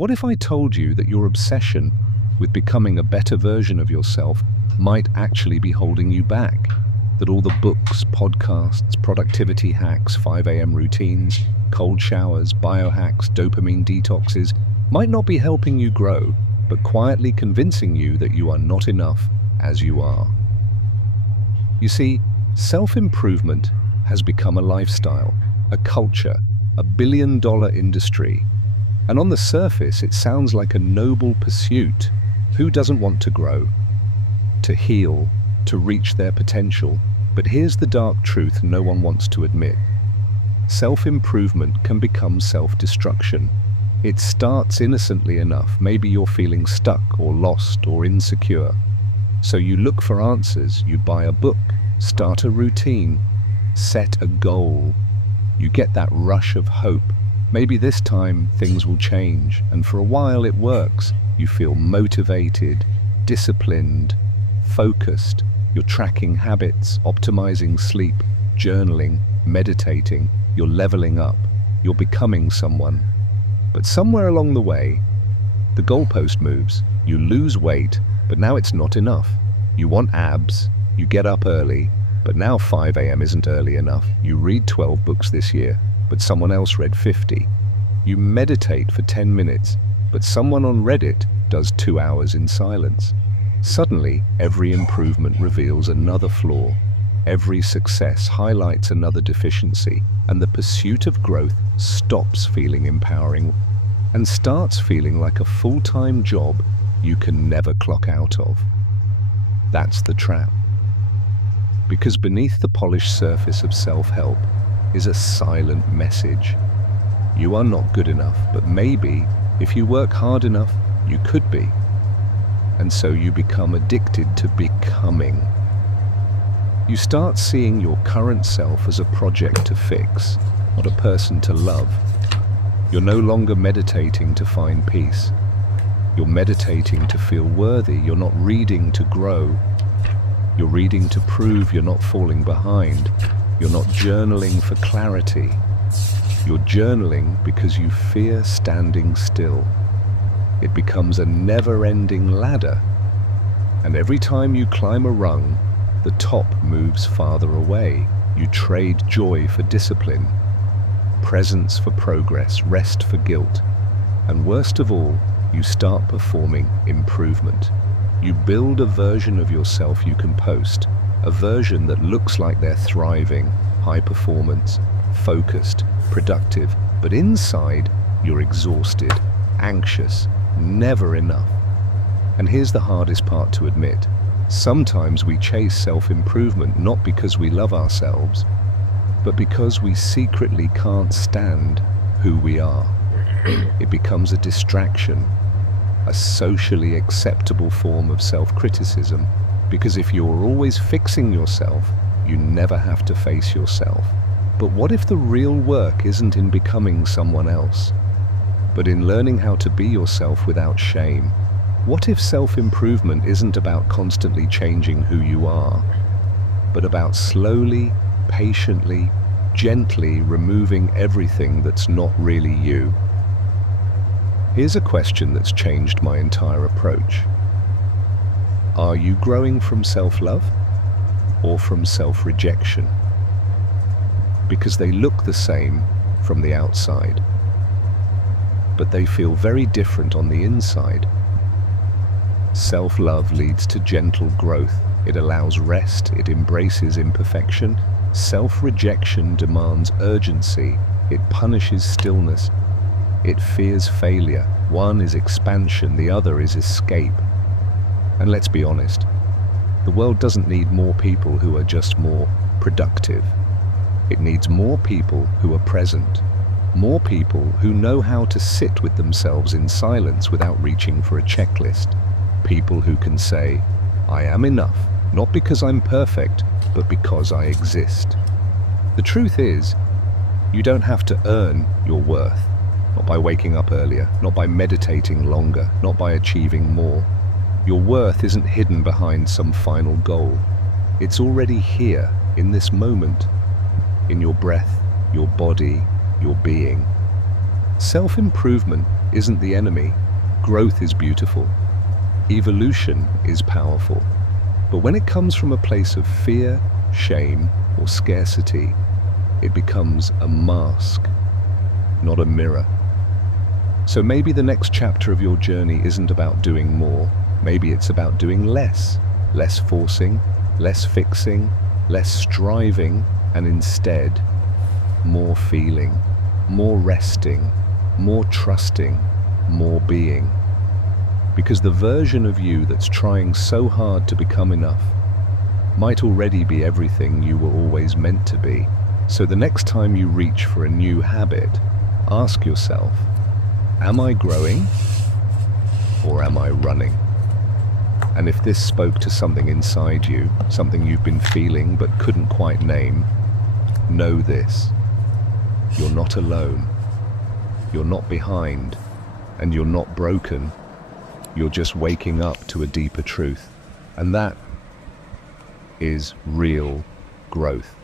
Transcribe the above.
What if I told you that your obsession with becoming a better version of yourself might actually be holding you back? That all the books, podcasts, productivity hacks, 5 a.m. routines, cold showers, biohacks, dopamine detoxes might not be helping you grow, but quietly convincing you that you are not enough as you are. You see, self-improvement has become a lifestyle, a culture, a billion-dollar industry. And on the surface, it sounds like a noble pursuit. Who doesn't want to grow, to heal, to reach their potential? But here's the dark truth no one wants to admit. Self-improvement can become self-destruction. It starts innocently enough. Maybe you're feeling stuck or lost or insecure. So you look for answers, you buy a book, start a routine, set a goal. You get that rush of hope. Maybe this time things will change, and for a while it works. You feel motivated, disciplined, focused. You're tracking habits, optimizing sleep, journaling, meditating. You're leveling up. You're becoming someone. But somewhere along the way, the goalpost moves. You lose weight, but now it's not enough. You want abs, you get up early, but now 5 a.m. isn't early enough. You read 12 books this year, but someone else read 50. You meditate for 10 minutes, but someone on Reddit does 2 hours in silence. Suddenly, every improvement reveals another flaw. Every success highlights another deficiency, and the pursuit of growth stops feeling empowering and starts feeling like a full-time job you can never clock out of. That's the trap. Because beneath the polished surface of self-help is a silent message. You are not good enough, but maybe, if you work hard enough, you could be. And so you become addicted to becoming. You start seeing your current self as a project to fix, not a person to love. You're no longer meditating to find peace. You're meditating to feel worthy. You're not reading to grow. You're reading to prove you're not falling behind. You're not journaling for clarity. You're journaling because you fear standing still. It becomes a never-ending ladder. And every time you climb a rung, the top moves farther away. You trade joy for discipline, presence for progress, rest for guilt. And worst of all, you start performing improvement. You build a version of yourself you can post, a version that looks like they're thriving, high performance, focused, productive, but inside you're exhausted, anxious, never enough. And here's the hardest part to admit. Sometimes we chase self-improvement not because we love ourselves, but because we secretly can't stand who we are. It becomes a distraction, a socially acceptable form of self-criticism, because if you're always fixing yourself, you never have to face yourself. But what if the real work isn't in becoming someone else, but in learning how to be yourself without shame? What if self-improvement isn't about constantly changing who you are, but about slowly, patiently, gently removing everything that's not really you? Here's a question that's changed my entire approach. Are you growing from self-love or from self-rejection? Because they look the same from the outside, but they feel very different on the inside. Self-love leads to gentle growth. It allows rest. It embraces imperfection. Self-rejection demands urgency. It punishes stillness. It fears failure. One is expansion, the other is escape. And let's be honest, the world doesn't need more people who are just more productive. It needs more people who are present. More people who know how to sit with themselves in silence without reaching for a checklist. People who can say, I am enough, not because I'm perfect, but because I exist. The truth is, you don't have to earn your worth. Not by waking up earlier, not by meditating longer, not by achieving more. Your worth isn't hidden behind some final goal. It's already here, in this moment, in your breath, your body, your being. Self-improvement isn't the enemy. Growth is beautiful. Evolution is powerful. But when it comes from a place of fear, shame, or scarcity, it becomes a mask, not a mirror. So maybe the next chapter of your journey isn't about doing more. Maybe it's about doing less. Less forcing, less fixing, less striving, and instead, more feeling, more resting, more trusting, more being. Because the version of you that's trying so hard to become enough might already be everything you were always meant to be. So the next time you reach for a new habit, ask yourself, am I growing or am I running? And if this spoke to something inside you, something you've been feeling but couldn't quite name, know this: you're not alone, you're not behind, and you're not broken. You're just waking up to a deeper truth. And that is real growth.